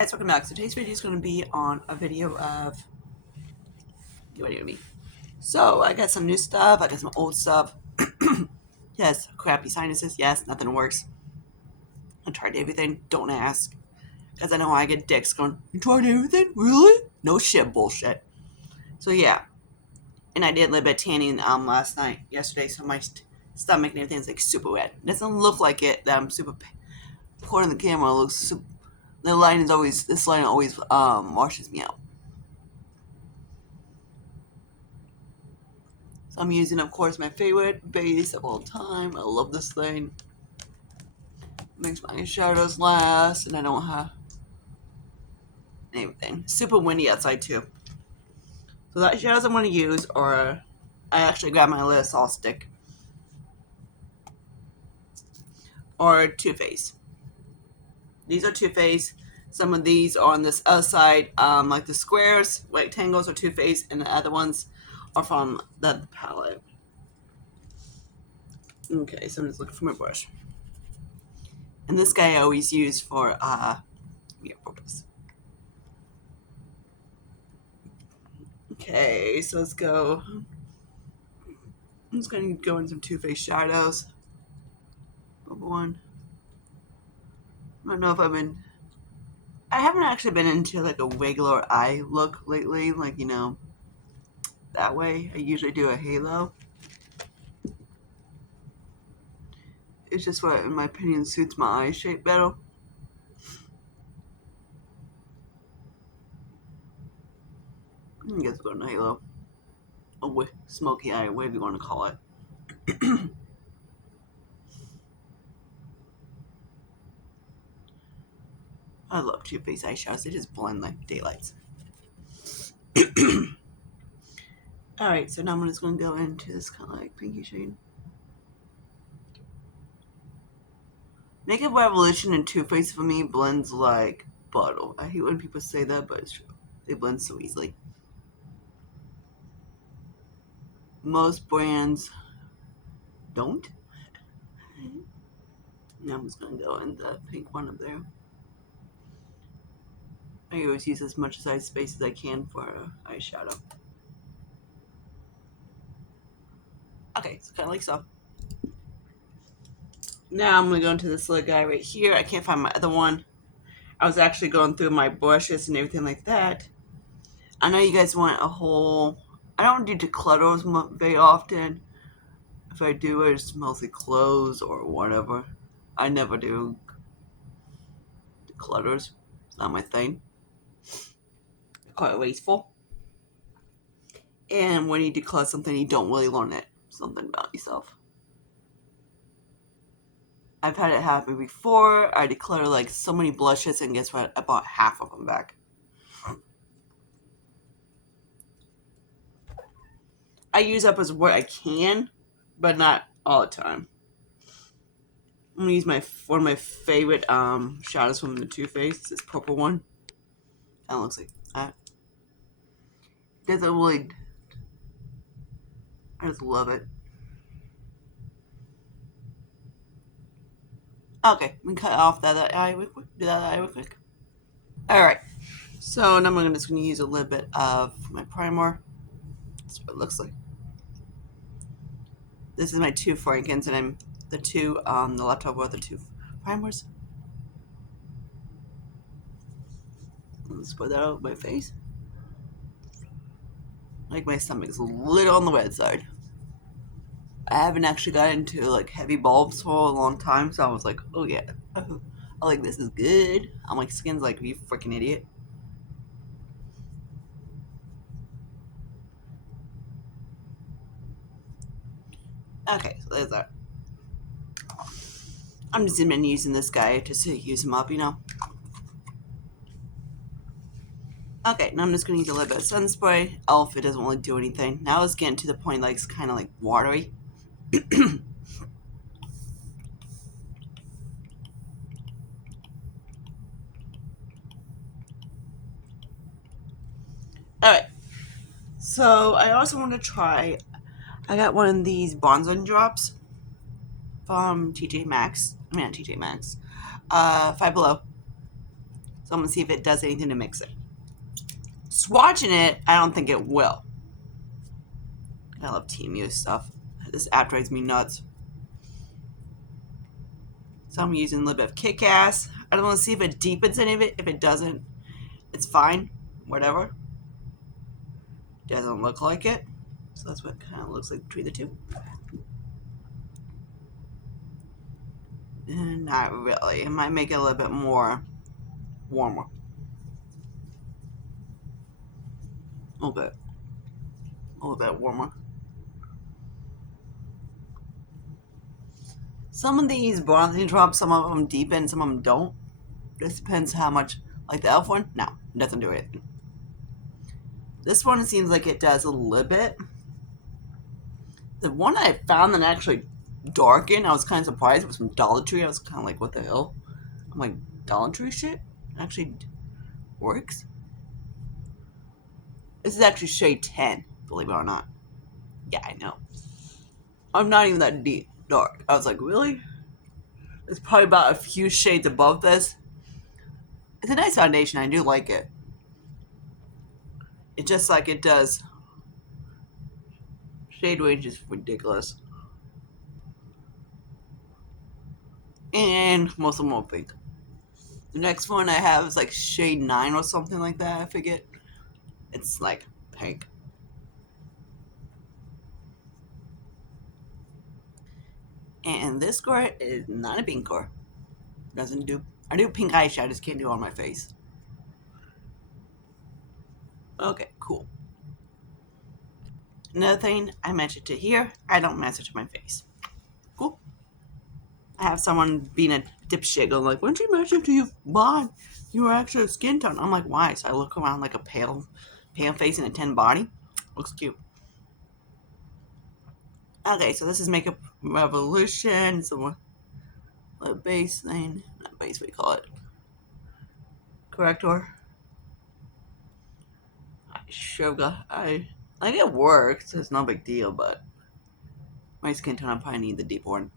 Guys, welcome back. So today's video is going to be on a video of get ready with me. So I got some new stuff. I got some old stuff. Yes, crappy sinuses. Yes, nothing works. I tried everything. Don't ask, because I know I get dicks going. You tried everything? Really? No shit, bullshit. So yeah, and I did a little bit of tanning yesterday. So my stomach and everything's like super red. It doesn't look like it. That I'm super. According to the camera, it looks super. The line is always. This line always washes me out. So I'm using, of course, my favorite base of all time. I love this thing. Makes my shadows last, and I don't have anything. Super windy outside too. So that shadows I'm going to use, or I actually grabbed my little salt stick, or Too Faced. These are Too Faced. Some of these are on this other side, like the squares, rectangles are Too Faced, and the other ones are from the palette. Okay, so I'm just looking for my brush. And this guy I always use for purpose. Okay, so let's go. I'm just going to go in some Too Faced shadows. Number one. I don't know if I haven't actually been into like a regular eye look lately, like, that way. I usually do a halo. It's just what, in my opinion, suits my eye shape better. I guess we're going to halo. A smoky eye, whatever you want to call it. I love Too Faced eyeshadows. They just blend like daylights. Alright, so now I'm just going to go into this kind of like pinky shade. Makeup Revolution and Too Faced for me blends like butter. I hate when people say that, but it's true. They blend so easily. Most brands don't. Now I'm just going to go in the pink one up there. I always use as much eye space as I can for eyeshadow. Okay, so kind of like so. Now I'm going to go into this little guy right here. I can't find my other one. I was actually going through my brushes and everything like that. I know you guys want a whole... I don't do declutters very often. If I do, it's mostly clothes or whatever. I never do declutters. It's not my thing. Quite wasteful. And when you declutter something, you don't really learn something about yourself. I've had it happen before. I declutter like so many blushes, and guess what? I bought half of them back. I use up as what I can, but not all the time. I'm gonna use one of my favorite shadows from the Too Faced. This purple one. That looks like that. Doesn't really. I just love it. Okay, we can cut off that eye real quick. Do that eye real quick. Alright. So now I'm just going to use a little bit of my primer. That's what it looks like. This is my two Frankens, and I'm the two on the left over the two primers. Let's put that out my face. Like my stomach's a little on the red side. I haven't actually got into like heavy bulbs for a long time, so I was like, oh yeah, I like this is good. I'm like, skin's like, you freaking idiot. Okay, so there's that. I'm just been using this guy just to use him up, Okay, now I'm just going to use a little bit of sun spray. Elf, it doesn't really do anything. Now it's getting to the point like it's kind of like watery. Alright, so I also want to try, I got one of these Bronzer drops from TJ Maxx. I mean, not TJ Maxx. Five Below. So I'm going to see if it does anything to mix it. Swatching it, I don't think it will. I love TMU stuff. This app drives me nuts. So I'm using a little bit of Kick-Ass. I don't want to see if it deepens any of it. If it doesn't, it's fine. Whatever. Doesn't look like it. So that's what it kind of looks like between the two. And not really. It might make it a little bit more warmer. A little bit warmer. Some of these bronzing drops, some of them deepen, some of them don't. Just depends how much. Like the e.l.f. one, no, it doesn't do anything. This one seems like it does a little bit. The one I found that actually darkened, I was kind of surprised. It was from Dollar Tree. I was kind of like, what the hell? I'm like, Dollar Tree shit actually works? This is actually shade 10, believe it or not. Yeah, I know. I'm not even that deep dark. I was like, really? It's probably about a few shades above this. It's a nice foundation. I do like it. It's just like it does. Shade range is ridiculous. And most of them are pink. The next one I have is like shade 9 or something like that. I forget. It's like pink. And this color is not a pink color. Doesn't do. I do pink eyeshadow. I just can't do it on my face. Okay, cool. Another thing, I match it to here. I don't match it to my face. Cool. I have someone being a dipshit going like, why don't you match it to your body? Your actual skin tone. I'm like, why? So I look around like a pale face and a 10 body. Looks cute. Okay, so this is Makeup Revolution. So a base thing. Not base, what do you call it? Corrector. Sugar. I think it works. It's no big deal, but my skin tone, I probably need the deep one.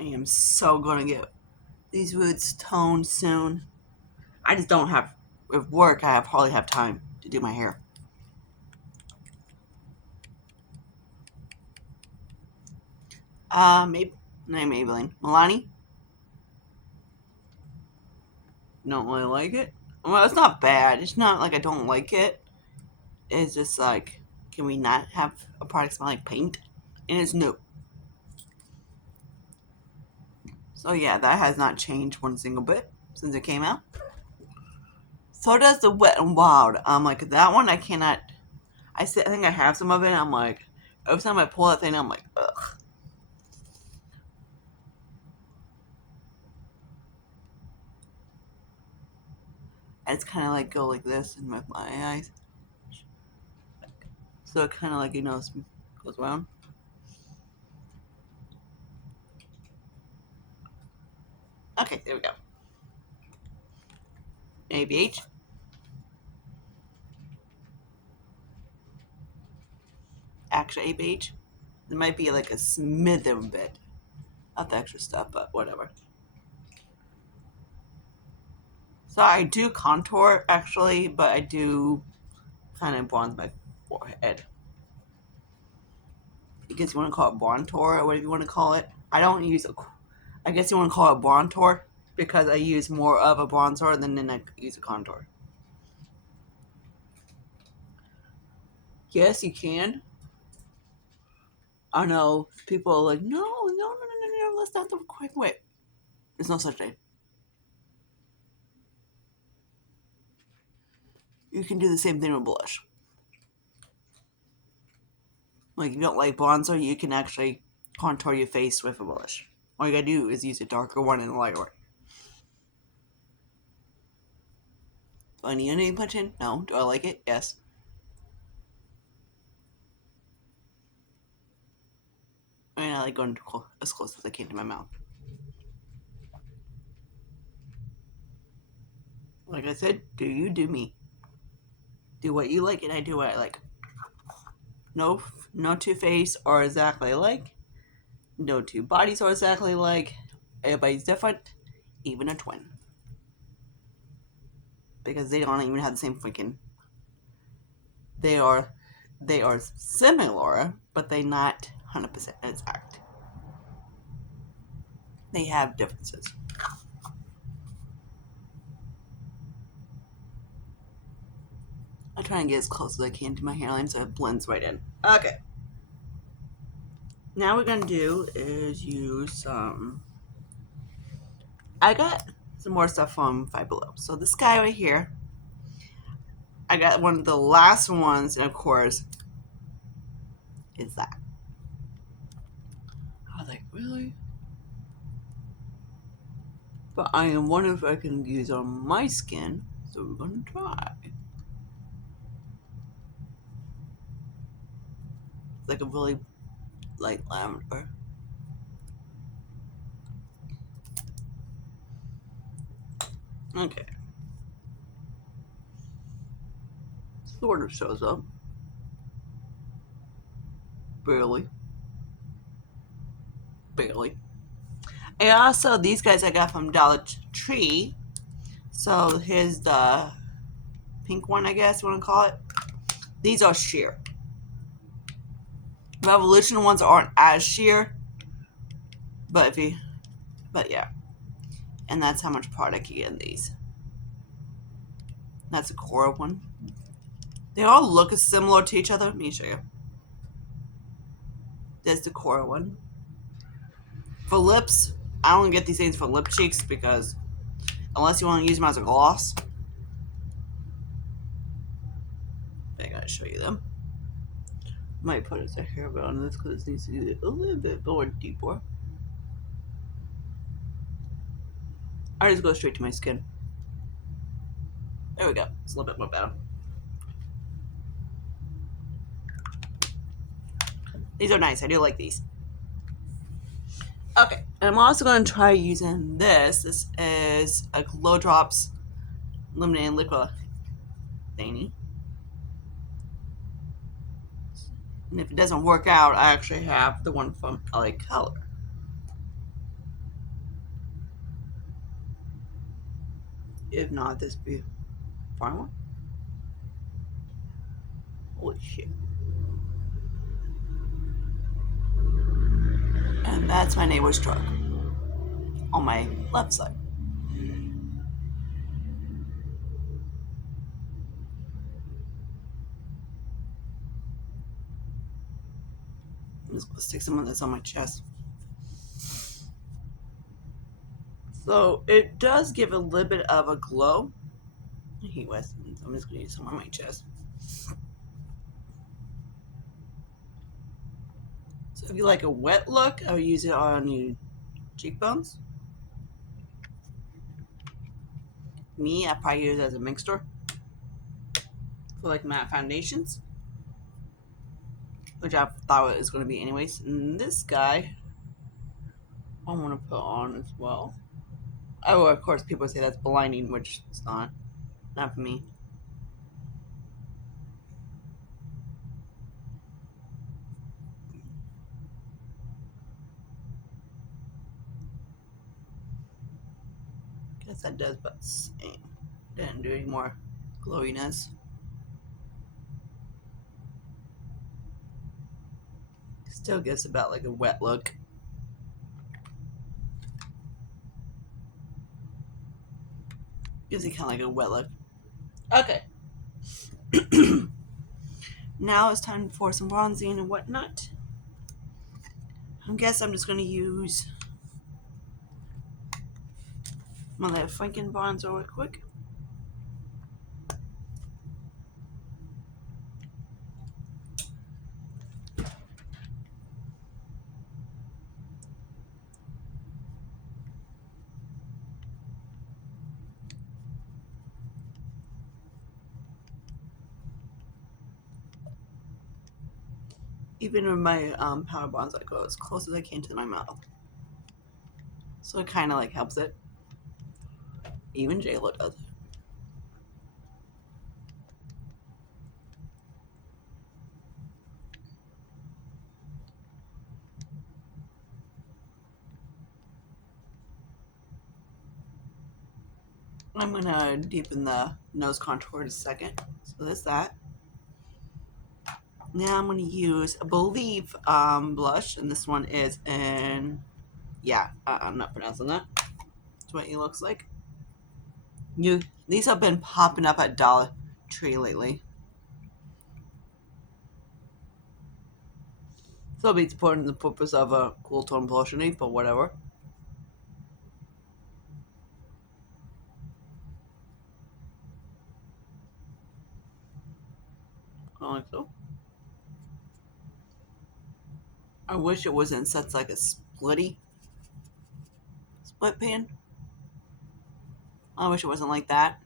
I am so gonna get these roots toned soon. I just don't have, with work, I hardly have time to do my hair. Maybe, not Maybelline. Milani? Don't really like it. Well, it's not bad. It's not like I don't like it. It's just like, can we not have a product smell like paint? And it's new. So yeah, that has not changed one single bit since it came out. So does the Wet n Wild. I'm like, that one I cannot. I think I have some of it. I'm like, every time I pull that thing, I'm like, ugh. And it's kind of like go like this in my eyes. So it kind of like, goes around. Okay, there we go. ABH. Extra ABH. There might be like a smidth of a bit of the extra stuff, but whatever. So I do contour actually, but I do kind of bronze my forehead. I guess you want to call it bronzer or whatever you want to call it. I don't use I guess you want to call it bronzer because I use more of a bronzer than I use a contour. Yes, you can. I know people are like, no, that's not the correct way. There's no such thing. You can do the same thing with blush. Like, if you don't like bronzer, you can actually contour your face with a blush. All you gotta do is use a darker one and a lighter one. Do I need anything put in? No. Do I like it? Yes. And I like going as close as I can to my mouth. Like I said, do you, do me. Do what you like and I do what I like. No Too Faced or exactly alike. No two bodies are exactly alike. Everybody's different, even a twin. Because they don't even have the same freaking. They are, they are similar, but they not 100% exact. They have differences. I try and get as close as I can to my hairline so it blends right in. Okay. Now what we're gonna do is use some. I got some more stuff from Five Below. So this guy right here, I got one of the last ones, and of course, is that. I was like, really? But I am wondering if I can use on my skin, so we're gonna try. It's like a really light lavender. Okay. Sort of shows up. Barely. Barely. And also, these guys I got from Dollar Tree. So here's the pink one, I guess you want to call it. These are sheer. Revolution ones aren't as sheer, but yeah. And that's how much product you get in these. That's a Cora one. They all look similar to each other. Let me show you. There's the Cora one. For lips, I don't get these things for lip cheeks because unless you want to use them as a gloss, I gotta show you them. Might put as a hairband on this because it needs to be a little bit more deeper. I just go straight to my skin. There we go. It's a little bit more better. These are nice. I do like these. Okay, and I'm also going to try using this. This is a Glow Drops Illuminating Liquid thingy. And if it doesn't work out, I actually have the one from LA Color. If not, this be fine one. Holy shit. And that's my neighbor's truck on my left side. I'm just gonna stick some of this on my chest. So it does give a little bit of a glow. Heat West. So I'm just gonna use some on my chest. So if you like a wet look, I would use it on your cheekbones. Me, I probably use it as a mixture for like matte foundations, which I thought it was going to be anyways. And this guy, I want to put on as well. Oh, of course, people say that's blinding, which it's not. Not for me. Guess that does, but same. Didn't do any more glowiness. Still gives about like a wet look. Gives it kind of like a wet look. Okay. Now it's time for some bronzing and whatnot. I guess I'm just going to use my little Franken bronzer real quick. Even with my powder bronzer, I go as close as I can to my mouth. So it kind of like helps it. Even JLo does it. I'm gonna deepen the nose contour in a second. So there's that. Now I'm gonna use a Believe blush, and this one is in, yeah, I'm not pronouncing that. That's what it looks like. These have been popping up at Dollar Tree lately. So I'll be supporting the purpose of a cool tone blush underneath, but whatever. Like so. I wish it was in such like a split pan. I wish it wasn't like that.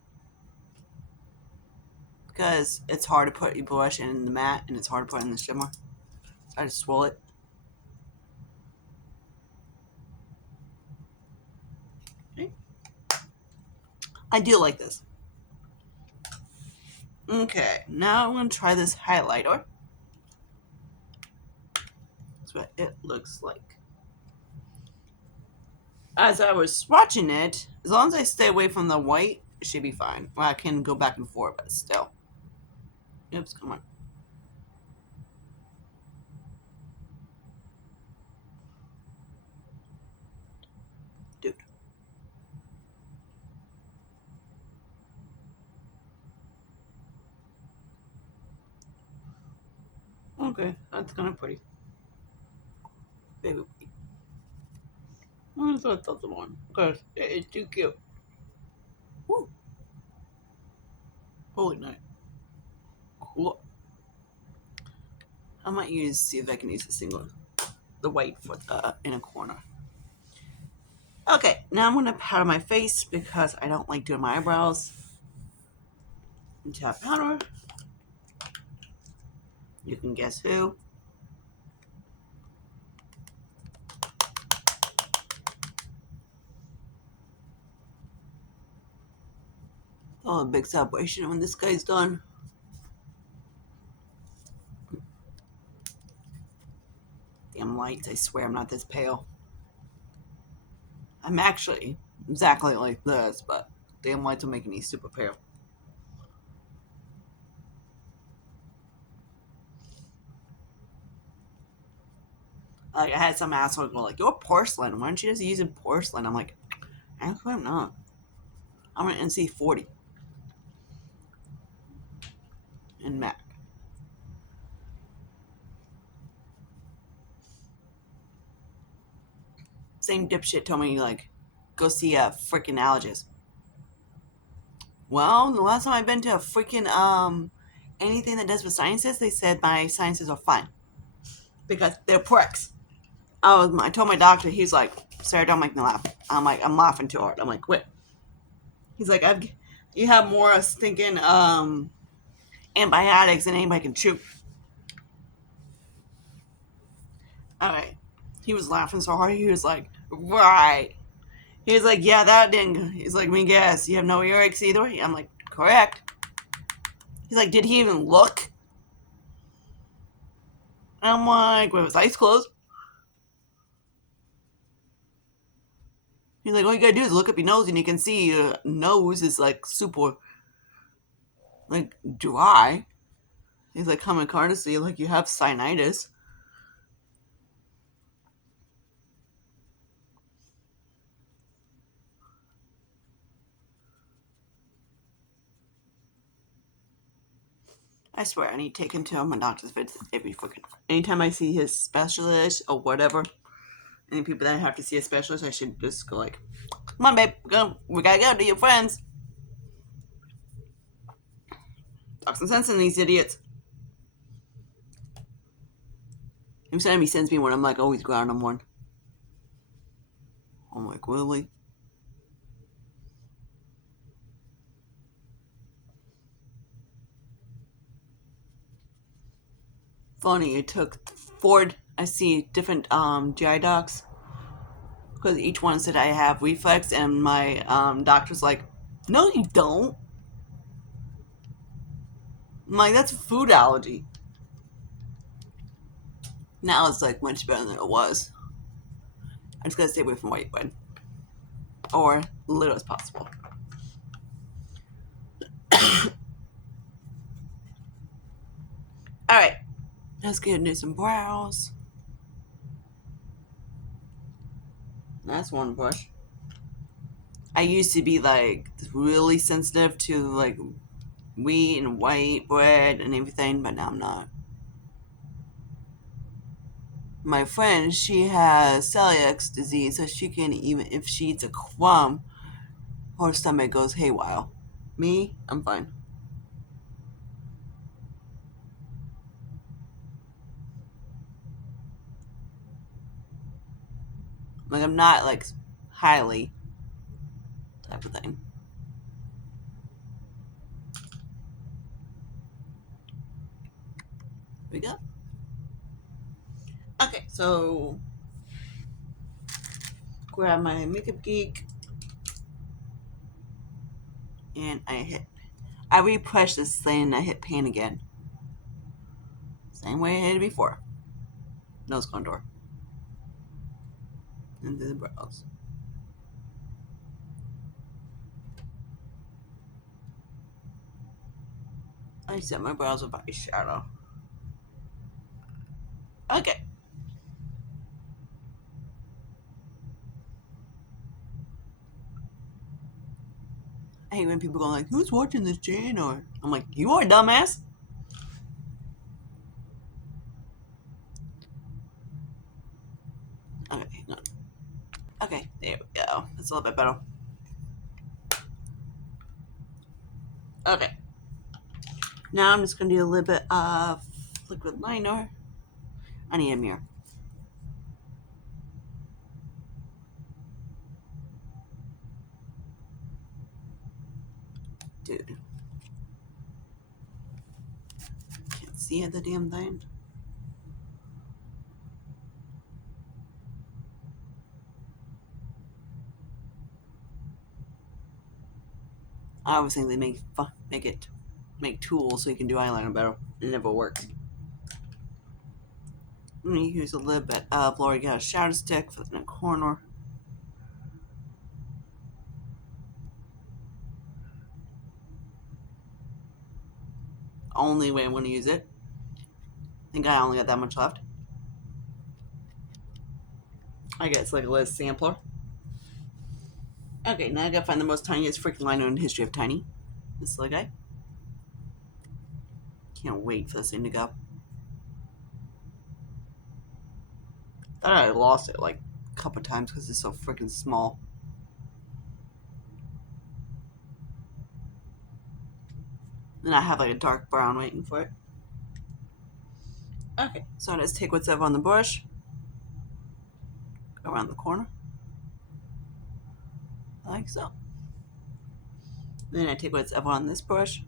Because it's hard to put your blush in the matte and it's hard to put in the shimmer. So I just swirl it. Okay. I do like this. Okay, now I'm going to try this highlighter. That's what it looks like. As I was swatching it, as long as I stay away from the white, it should be fine. Well, I can go back and forth, but still. Oops, come on. Dude. Okay, that's kind of pretty. Baby. I thought that's the one. Because it's too cute. Woo. Holy night. Cool. I might see if I can use the white for the inner corner. Okay, now I'm going to powder my face because I don't like doing my eyebrows. And tap powder. You can guess who. Oh, a big celebration when this guy's done. Damn lights, I swear I'm not this pale. I'm actually exactly like this, but damn lights are making me super pale. Like, I had some asshole go like, "You're porcelain. Why don't you just use porcelain?" I'm like, actually, I'm not. I'm an NC40 in MAC. Same dipshit told me, like, go see a freaking allergist. Well, the last time I've been to a freaking anything that does with sciences, they said my sciences are fine because they're pricks. I told my doctor, he's like, "Sarah, don't make me laugh." I'm like, I'm laughing too hard. I'm like, quit. He's like, you have more stinking antibiotics than anybody can chew. All right. He was laughing so hard. He was like, right. He was like, yeah, that didn't. He's like, me guess. You have no earaches either? I'm like, correct. He's like, did he even look? I'm like, with his eyes closed. He's like, all you gotta do is look up your nose and you can see your nose is like super, like, dry. He's like, common courtesy, like you have sinusitis. I swear, I need to take him to my doctor's visits every freaking. Anytime I see his specialist or whatever, any people that have to see a specialist, I should just go like, "Come on, babe, we gotta go to your friends." Talk some sense in these idiots. Every time he sends me one, I'm like, always ground him one. I'm like, really? Funny, it took I see different GI docs because each one said I have reflux, and my doctor's like, "No, you don't." I'm like, "That's a food allergy." Now it's like much better than it was. I just gotta stay away from white bread or little as possible. Alright, let's get into some brows. That's one brush. I used to be like really sensitive to like wheat and white bread and everything, but now I'm not. My friend, she has celiac disease, so she can, even if she eats a crumb, her stomach goes haywire. Me, I'm fine. Like, I'm not like highly type of thing. We go. Okay, so grab my Makeup Geek and I refresh this thing and I hit pan again. Same way I hit it before. Nose contour. And do the brows. I set my brows with eyeshadow. Okay. I hate when people go like, "Who's watching this channel?" I'm like, "You are, dumbass." Okay, no. Okay, there we go. That's a little bit better. Okay. Now I'm just gonna do a little bit of liquid liner. I need a mirror. Dude. Can't see the damn thing. I always think they make tools so you can do eyeliner better. It never works. I'm gonna use a little bit of L'Oreal Shadow Stick for the corner. Only way I'm gonna use it. I think I only got that much left. I guess like a little sampler. Okay, now I gotta find the most tiniest freaking liner in the history of tiny. This little guy. Can't wait for this thing to go. Thought I lost it like a couple times because it's so freaking small. Then I have like a dark brown waiting for it. Okay, so I just take what's up on the brush, go around the corner, like so. Then I take what's up on this brush,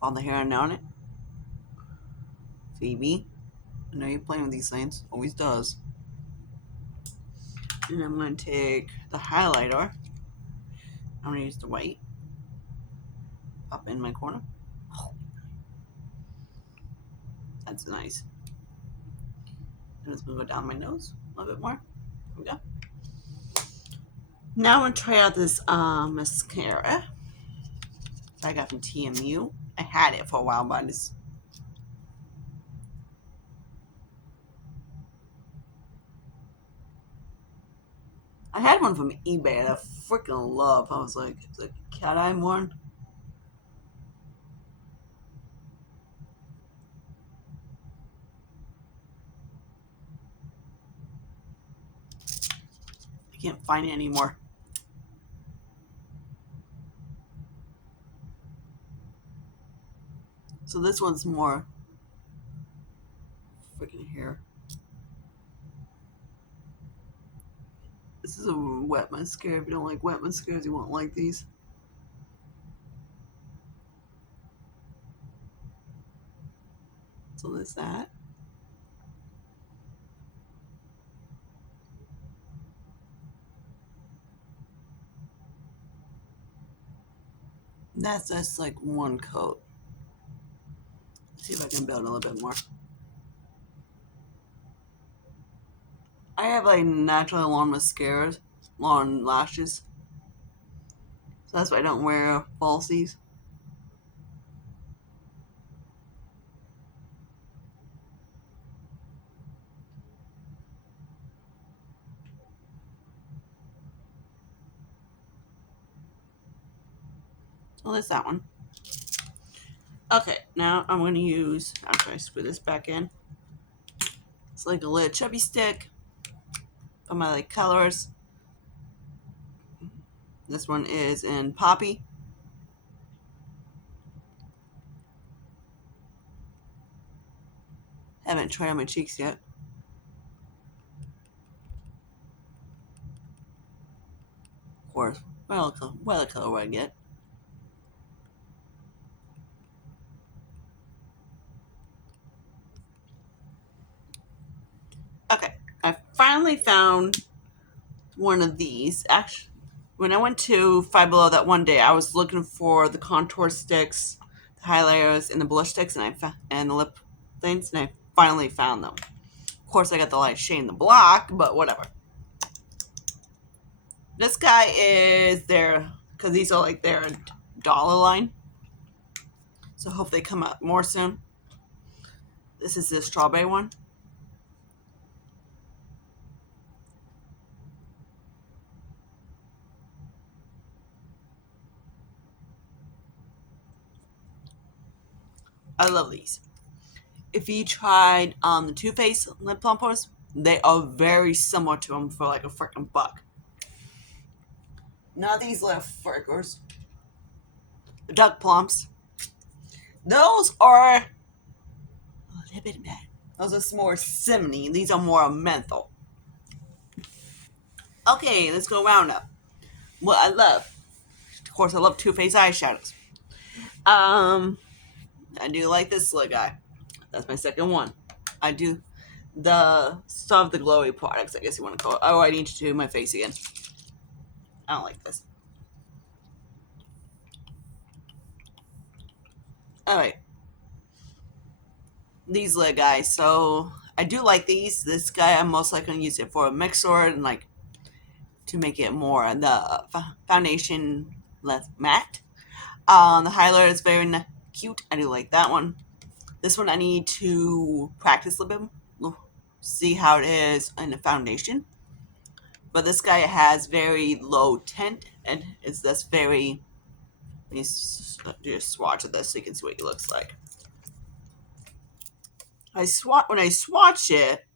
all the hair on it. Phoebe, I know you're playing with these things, always does. And I'm going to take the highlighter. I'm going to use the white. Pop in my corner. Oh, that's nice. I'm just going to go down my nose a little bit more. There we go. Now I'm going to try out this mascara I got from TMU. I had it for a while, but I had one from eBay that I freaking love. I was like, it's like a cat eye one. I can't find it anymore. So this one's more freaking hair. This is a wet mascara. If you don't like wet mascaras, you won't like these. So there's that. That's just like one coat. Let's see if I can build a little bit more. I have like naturally long mascaras, long lashes. So that's why I don't wear falsies. So there's that one. Okay, now I'm going to use, after I screw this back in, it's like a little chubby stick of my like colors. This one is in Poppy. Haven't tried on my cheeks yet. Of course, what color would I get? Okay, I finally found one of these. Actually, when I went to Five Below that one day, I was looking for the contour sticks, the highlighters, and the blush sticks, and the lip things, and I finally found them. Of course, I got the light shade in the block, but whatever. This guy is their, because these are like their dollar line. So hope they come out more soon. This is the strawberry one. I love these. If you tried the Too Faced lip plumpers, they are very similar to them for like a freaking buck. Now these little frickers, the duck plumps, those are a little bit bad. Those are more cinnamony. These are more menthol. Okay, let's go round up. What I love, of course, I love Too Faced eyeshadows. I do like this little guy. That's my second one. I do the stuff, the glowy products, I guess you want to call it. Oh, I need to do my face again. I don't like this. Alright. These little guys. So, I do like these. This guy, I'm most likely going to use it for a mixer and like to make it more the foundation less matte. The highlighter is very cute. I do like that one. This one I need to practice a little bit, see how it is in the foundation. But this guy has very low tint and is this very. Let me do a swatch of this so you can see what he looks like. When I swatch it,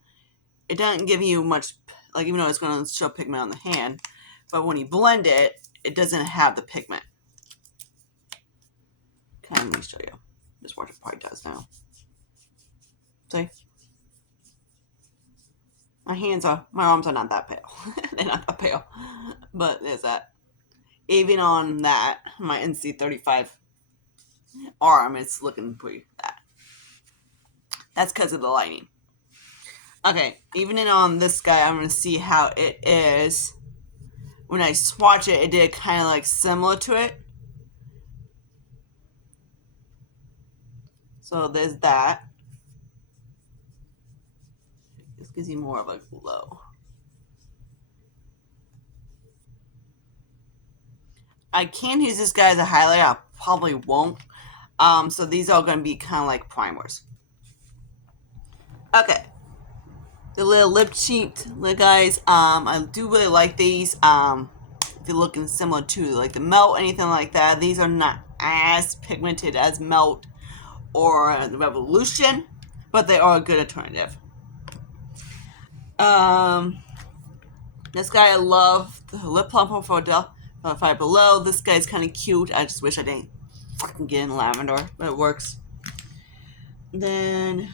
it doesn't give you much, like even though it's going to show pigment on the hand, but when you blend it, it doesn't have the pigment. Okay, let me show you. This watch it probably does now. See? My arms are not that pale. They're not that pale. But there's that. Even on that, my NC35 arm, it's looking pretty bad. That's because of the lighting. Okay, even on this guy, I'm going to see how it is. When I swatch it, it did kind of like similar to it. So there's that. This gives you more of a glow. I can use this guy as a highlight. I probably won't. So these are going to be kind of like primers. Okay. The little lip cheat guys. I do really like these. If you're looking similar to like the Melt, anything like that, these are not as pigmented as Melt or the Revolution, but they are a good alternative. This guy I love, the lip plumper for Five Below. This guy's kind of cute. I just wish I didn't fucking get in lavender, but it works. Then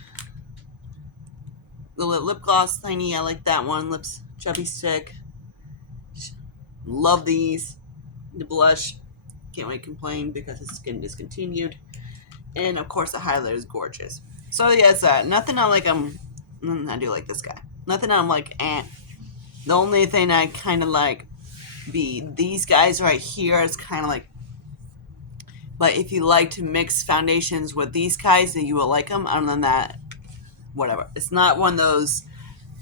the lip gloss thingy, I like that one. Lips chubby stick. Love these. The blush, can't really complain because it's getting discontinued. And of course the highlighter is gorgeous. So yes, nothing I like. I do like this guy. Nothing I'm like, eh. The only thing I kind of like these guys right here is kind of like. But if you like to mix foundations with these guys, then you will like them. Other than that, whatever. It's not one of those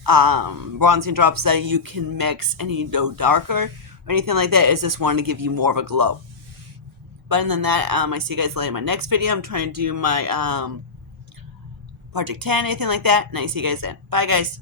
bronzing drops that you can mix and you go darker or anything like that. It's just one to give you more of a glow. But other than that, I see you guys later in my next video. I'm trying to do my Project 10, anything like that. And I see you guys then. Bye, guys.